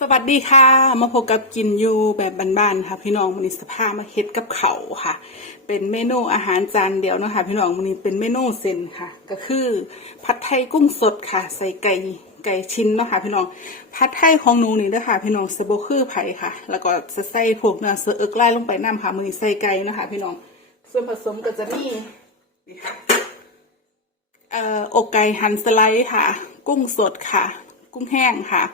สวัสดีค่ะ มาพบกับกินยูแบบบ้านๆค่ะพี่น้องมันนี้สภามาเฮ็ดกับเขาค่ะ เป็นเมนูอาหารจานเดียวเนาะคะพี่น้องมันนี้เป็นเมนูเซนค่ะ ก็คือผัดไทยกุ้งสดค่ะ ใส่ไก่ไก่ชิ้นเนาะค่ะพี่น้องผัดไทยของหนูนี่เด้อค่ะพี่น้องใส่โบคือไผ่ค่ะ แล้วก็ใส่พวกเนื้อเสือเอิกไล่ลงไปน้ำค่ะมันนี้ใส่ไก่เนาะคะพี่น้อง ส่วนผสมก็จะมีนี่ค่ะเอ่ออกไก่หั่นสไลด์ค่ะ กุ้งสดค่ะ กุ้งแห้งค่ะ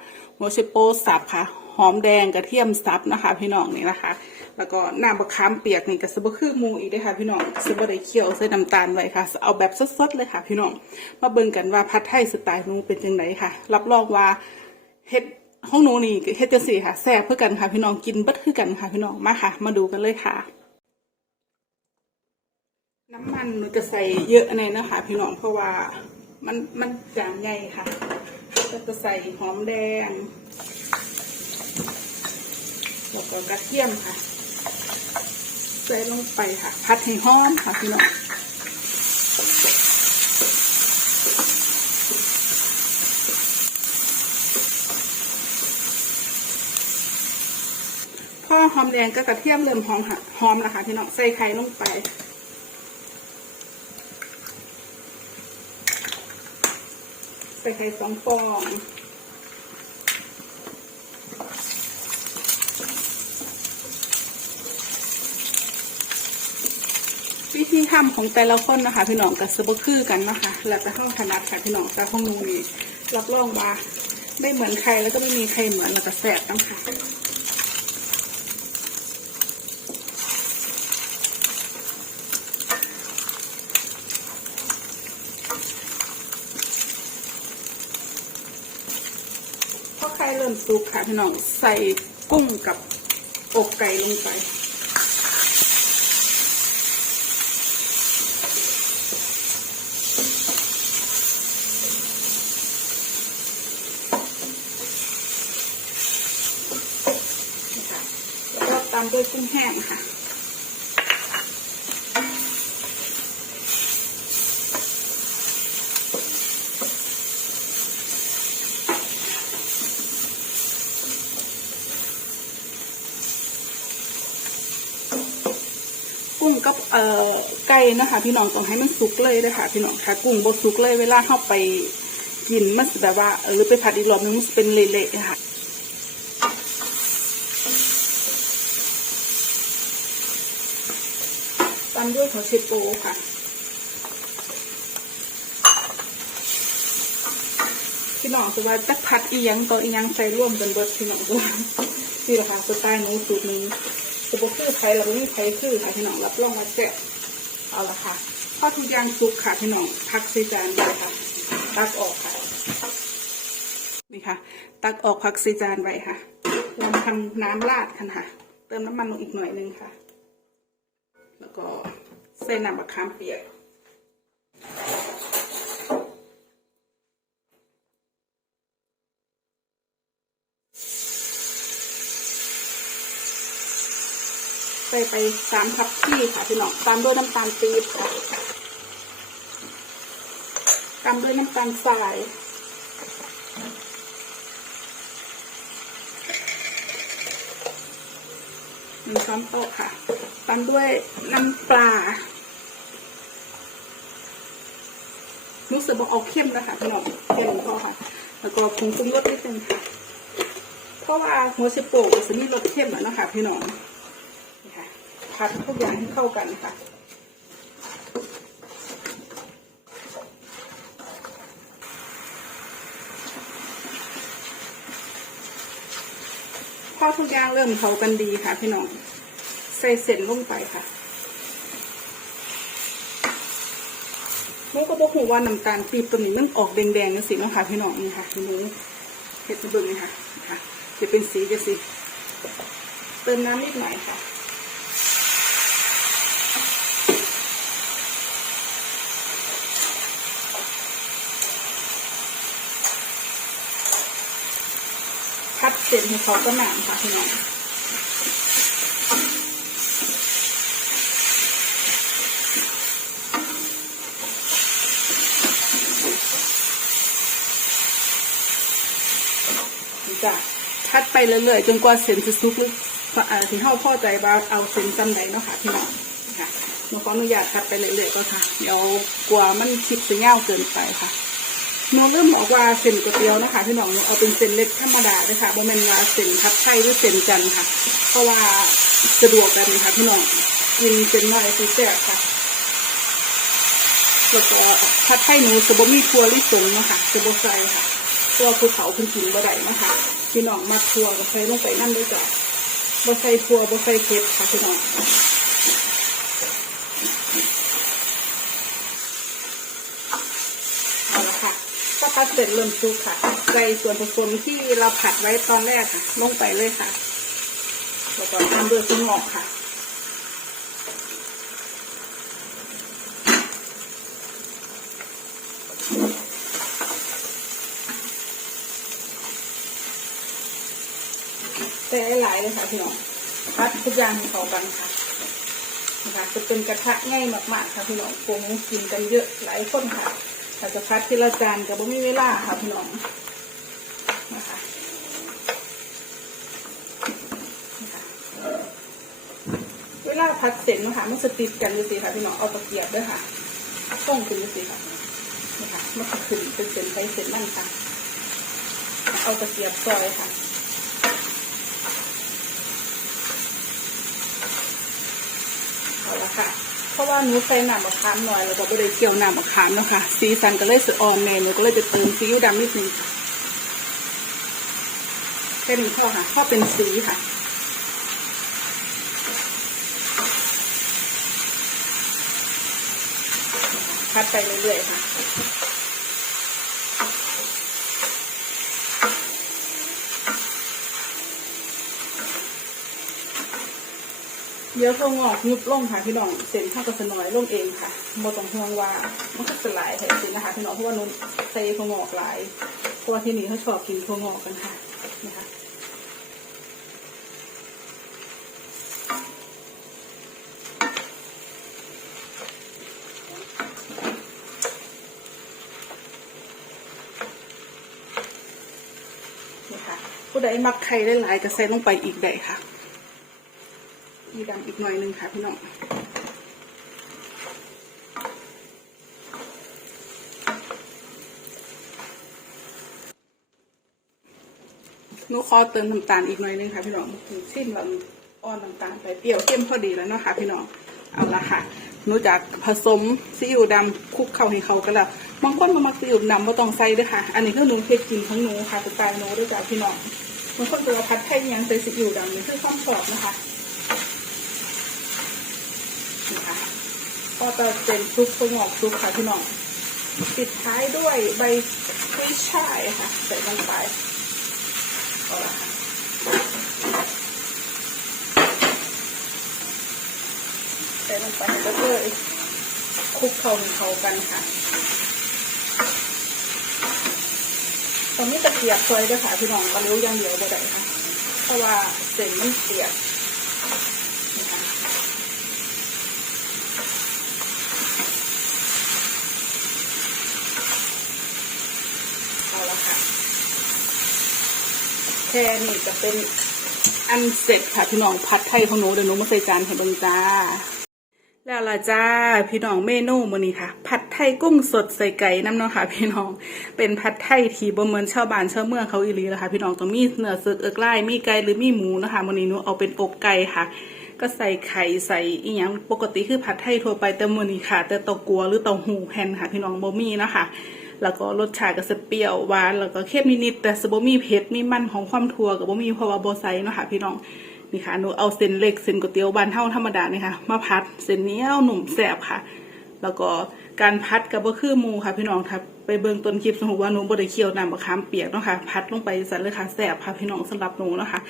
หัวไชโปสับค่ะ หอมแดงกระเทียมสับนะคะ พี่น้องนี่นะคะ แล้วก็น้ำบะขามเปียกนี่ก็สบคือมูอีกด้วยค่ะ พี่น้องสบะได้เคี่ยวใส่น้ำตาลไว้ค่ะ เอาแบบสดๆเลยค่ะ พี่น้อง มาเบิ่งกันว่าผัดไทยสไตล์หนูเป็นจังไดค่ะ รับรองว่าเฮ็ดห้องหนูนี่เฮ็ดจังซี่ค่ะแซ่บเพื่อกันค่ะ พี่น้องกินเบิดคือกันค่ะ พี่น้องมาค่ะ มาดูกันเลยค่ะน้ำมันหนูจะใส่เยอะในนะคะ พี่น้องเพราะว่ามันมันจานใหญ่ค่ะ ก็จะใส่หอมแดงแล้วก็กระเทียมค่ะ ใส่ลงไปค่ะ ผัดให้หอมค่ะพี่น้องพอหอมแดงกับกระเทียมเริ่มหอมค่ะหอมนะคะพี่น้องใส่ไข่ลงไป ใส่ไข่สองฟองวิธีทำของแต่ละคนนะคะพี่น้องกับสบคือกันนะคะแล้วแต่ห้องถนัดค่ะพี่น้องแต่ห้องนูนี่รับรองว่าไม่เหมือนใครแล้วก็ไม่มีใครเหมือนแล้วก็แสบตั้งค่ะพอไข่เริ่ มสุกค่ะพี่น้องใส่กุ้งกับอกไก่ลงไปนะคะแล้วตามด้วยกุ้งแห้งค่ะ กุ้งกับเอ่อไก่นะคะ พี่น้องต้องให้มันสุกเลยนะคะพี่น้องค่ะ กุ้งบดสุกเลยเวลาเข้าไปกินมันสิแบบว่าเออไปผัดอีกรอบนึงมันเป็นเละๆนะคะตามด้วยหัวเชโปค่ะพี่น้องคือว่าจะพัดอียังต่ออียังใส่ร่วมกันเบิดพี่น้องตัวนี่แหละค่ะสไตล์หนูสูตรนี้ จะบอกคือไทยเราไม่มีไทยคือค่ะพี่น้องรับรองว่าแซ่บเอาละค่ะพอทุกอย่างสุกค่ะพี่น้องพักใส่จานเลยค่ะตักออกค่ะนี่ค่ะ ตักออกพักใส่จานไว้ค่ะเราทำน้ำราดกันค่ะ เติมน้ำมันลงอีกหน่อยนึงค่ะ แล้วก็ใส่น้ำมะขามเปียก ใส่ไปสามคัพที่ค่ะพี่น้องตามด้วยน้ำตาลปี๊บค่ะตามด้วยน้ำตาลทรายหนึ่งช้อนโต๊ะค่ะตามด้วยน้ำปลารู้สึกว่าออกเข้มนะคะพี่น้องเข้มพอค่ะ แล้วก็ผงปรุงรสนิดนึงค่ะ เพราะว่าหัวเชโปะจะมีรสเข้มอะนะคะพี่น้อง ผัดทุกอย่างให้เข้ากันค่ะพอทุกอย่างเริ่มเข้ากันดีค่ะพี่น้อง ใส่เส้นลงไปค่ะหนูก็บอกหูว่าน้ำตาลปีบตัวนี้มันออกแดงๆนะสิเนาะค่ะพี่น้องนี่ค่ะหนูเห็ดมาเบิ่งนี่ค่ะค่ะจะเป็นสีจะสิเติมน้ำนิดหน่อยค่ะ ดเสร็จให้เขาก็หนามค่ะพี่น้องจ้ะพัดไปเรื่อยๆจนกว่าเส้นจะสุกหรืออ่าถึงเฮาพอใจว่าเอาเส้นจำใดเนาะค่ะพี่น้องค่ะหนูขออนุญาตพัดไปเรื่อยๆก่อนค่ะ เดี๋ยวกลัวมันคลิปจะเง่าวเกินไปค่ะ นูเริ่มบอกว่าเส้นก๋วยเตี๋ยวนะคะพี่น้องนูเอาเป็นเส้นเล็กธรรมดาเลยค่ะบ่แม่นว่าเส้นพัดไทยหรือเส้นจันค่ะ เพราะว่าสะดวกกันค่ะพี่น้องกินเส้นน้อยสิแซ่บค่ะแล้วก็ผัดไทยหนูจะบ่มีทั่วลิสงนะคะจะบ่ใส่ค่ะตัวภูเขาเพิ่นกินบ่ได้นะคะพี่น้องมาทั่วก็ใส่ลงไปนั่นด้วยจ้ะบ่ใส่ทั่วบ่ใส่เผ็ดค่ะพี่น้องเอาละค่ะ ก็ผัดเสร็จเริ่มสุกค่ะ ใส่ส่วนผสมที่เราผัดไว้ตอนแรกค่ะลงไปเลยค่ะแล้วก็ตามด้วยข้าวงอกค่ะแต่หลายๆเลยค่ะพี่น้องพัดทุกอย่างให้เข้ากันค่ะนะคะจะเป็นกระทะง่ายมากๆค่ะพี่น้องคงกินกันเยอะหลายคนค่ะ ถ้าจะพัดทีละจานก็บ่มีเวลาค่ะพี่น้องนะคะเวลาพัดเสร็จนะคะมันจะติดกันดูสิค่ะพี่น้องเอาตะเกียบด้วยค่ะส่งขึ้นดูสิค่ะนะคะมันจะขึ้นเป็นเส้นไปเส้นนั่นค่ะ เอาตะเกียบซอยค่ะ เอาละค่ะ เพ ราะว่าหนูใส่น้ำมะขามหน่อยแล้วก็ไม่ได้เกี่ยวน้ำมะขามนะคะสีสันก็เลยสออมแม่หนูก็เลยจะเติมซีอิ๊วดำนิดนึงค่ะแค่นี้พอค่ะพอเป็นสีค่ะพัดไปเรื่อยๆค่ะ เดี๋ยวพองอกยุบลงค่ะพี่น้องเส้นข้าวกระสน้อยลงเองค่ะโมต้องห่วงว่ามันก็จะหลายแถมสินะคะพี่น้องเพราะว่านุ่นใส่พองอกหลายเพราะว่าที่นี่เขาชอบกินพองอกกันค่ะนะคะนี่ค่ะผู้ใดมักไข่ได้หลายก็ใส่ลงไปอีกได้ค่ะ อีดำอีกหน่อยหนึ่งค่ะพี่น้องหนูขอเติมน้ำตาลอีกหน่อยหนึงค่ะพี่น้องถึงสิ้นแบบอ่อนน้ำตาลไปเปรี้ยวเข้มพอดีแล้วเนาะค่ะพี่น้องเอาละค่ะหนูจะผสมซีอิ๊วดำคลุกเข้าให้เขากันแล้วบางคนก็มักซีอิ๊วดำม่ต้องใส่ด้วยค่ะ อันนี้ก็หนูเคยกินของหนูค่ะสไตล์หนูด้วยจ้ะพี่น้องบางคนก็ว่าผัดไทยยังใส่ซีอิ๊วดำนี่คือความชอบนะคะ นะคะก็จะเป็นซุปข้าวหมอกซุปค่ะพี่น้องปิดท้ายด้วยใบกุ้ยช่ายค่ะ ใส่ลงไปเอาละค่ะใส่ลงไปแล้วก็เลยคลุกเข้าเข้ากันค่ะตอนนี้ตะเกียบซอยด้วยค่ะพี่น้องก็เลี้ยวอย่างเดียวบ่ได้ค่ะเพราะว่าเส้นมันเปียกนะคะ เอาละค่ะแค่นี้จะเป็นอันเสร็จค่ะพี่น้องผัดไทยของหนูเดี๋ยวหนูมาใส่จานให้เบิ่งจ้า แล้วล่ะจ้าพี่น้องเมนูมื้อนี้ค่ะ ผัดไทยกุ้งสดใส่ไก่น้ำเนาะค่ะ พี่น้องเป็นผัดไทยที่บ่เหมือนชาวบ้านชาวเมืองเขาอีหลีแล้วค่ะ พี่น้องต้องมีเนื้อสดเอิกไล่มีไก่หรือมีหมูนะคะมื้อนี้หนูเอาเป็นอกไก่ค่ะ ก็ใส่ไข่ใส่อีหยังปกติคือผัดไทยทั่วไปแต่มื้อนี้ค่ะ แต่เต้ากัวหรือเต้าหู้แผ่นค่ะ พี่น้องบ่มีนะคะ แล้วก็รสชาติก็จะเปรี้ยวหวานแล้วก็เค็มนิดๆแต่สบ่มีเผ็ดมีมันของความทั่วกับบ่มีเพราะว่าบ่ใส่เนาะค่ะพี่น้องนี่ค่ะหนูเอาเส้นเล็กเส้นก๋วยเตี๋ยวบ้านเฮาธรรมดานี่ค่ะมาพัดเส้นเนี้ยวหนุ่มแซ่บค่ะ แล้วก็การพัดกับบ่คือมูค่ะ พี่น้องค่ะไปเบิ่งต้นคลิปสมมุติว่าหนูบ่ได้เคี่ยวน้ำมะขามเปียกเนาะค่ะพัดลงไปสั่นเลยค่ะแซ่บค่ะพี่น้องสำหรับหนูเนาะค่ะ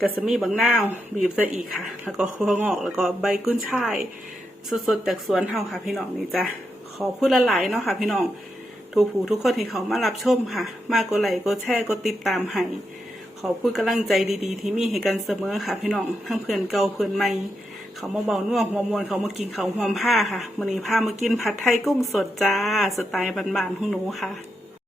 ก็จะมีบางนาวบีบใส่อีกค่ะ แล้วก็หัวงอกแล้วก็ใบกุ้ยช่ายสดๆจากสวนเฮาค่ะ พี่น้องนี่จ้ะขอพูดละหลายเนาะค่ะ พี่น้อง ทุกผู้ทุกคนที่เขามารับชมค่ะ มากกดไลค์กดแชร์กดติดตามให้ขอพูดกำลังใจดีๆ ที่มีให้กันเสมอค่ะ พี่น้องทั้งเพื่อนเก่าเพื่อนใหม่เขามาเบาน่วงหัวมวนเขามากินเขาหอมผ้าค่ะมือนี้พามากินผัดไทยกุ้งสดจ้าสไตล์บานๆของหนูค่ะ